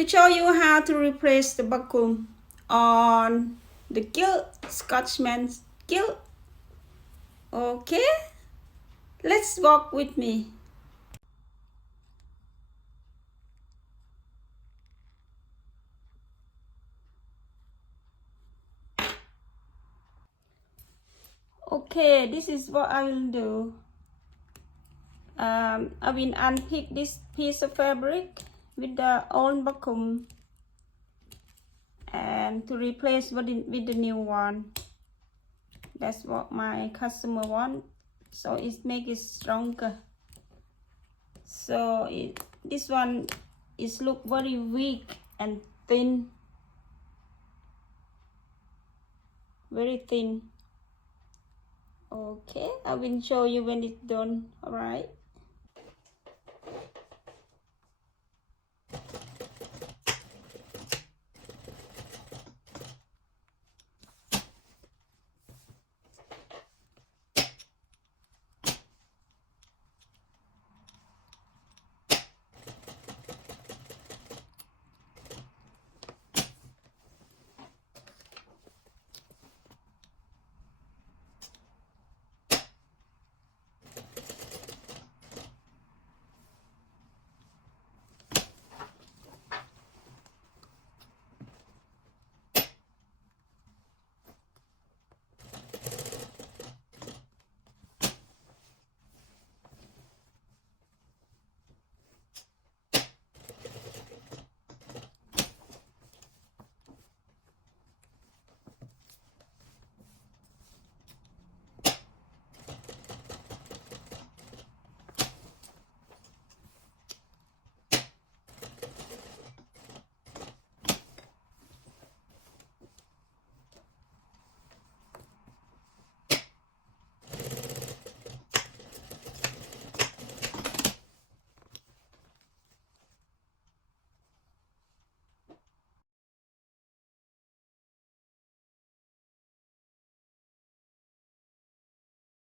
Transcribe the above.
me show you how to replace the buckle on the kilt, Scotchman's kilt. Okay, let's walk with me. Okay, this is what I will do. I will unpick this piece of fabric with the old buckle and to replace with the new one. That's what my customer want, so it make it stronger. So this one is look very weak and thin, very thin. Okay, I will show you when it's done. All right.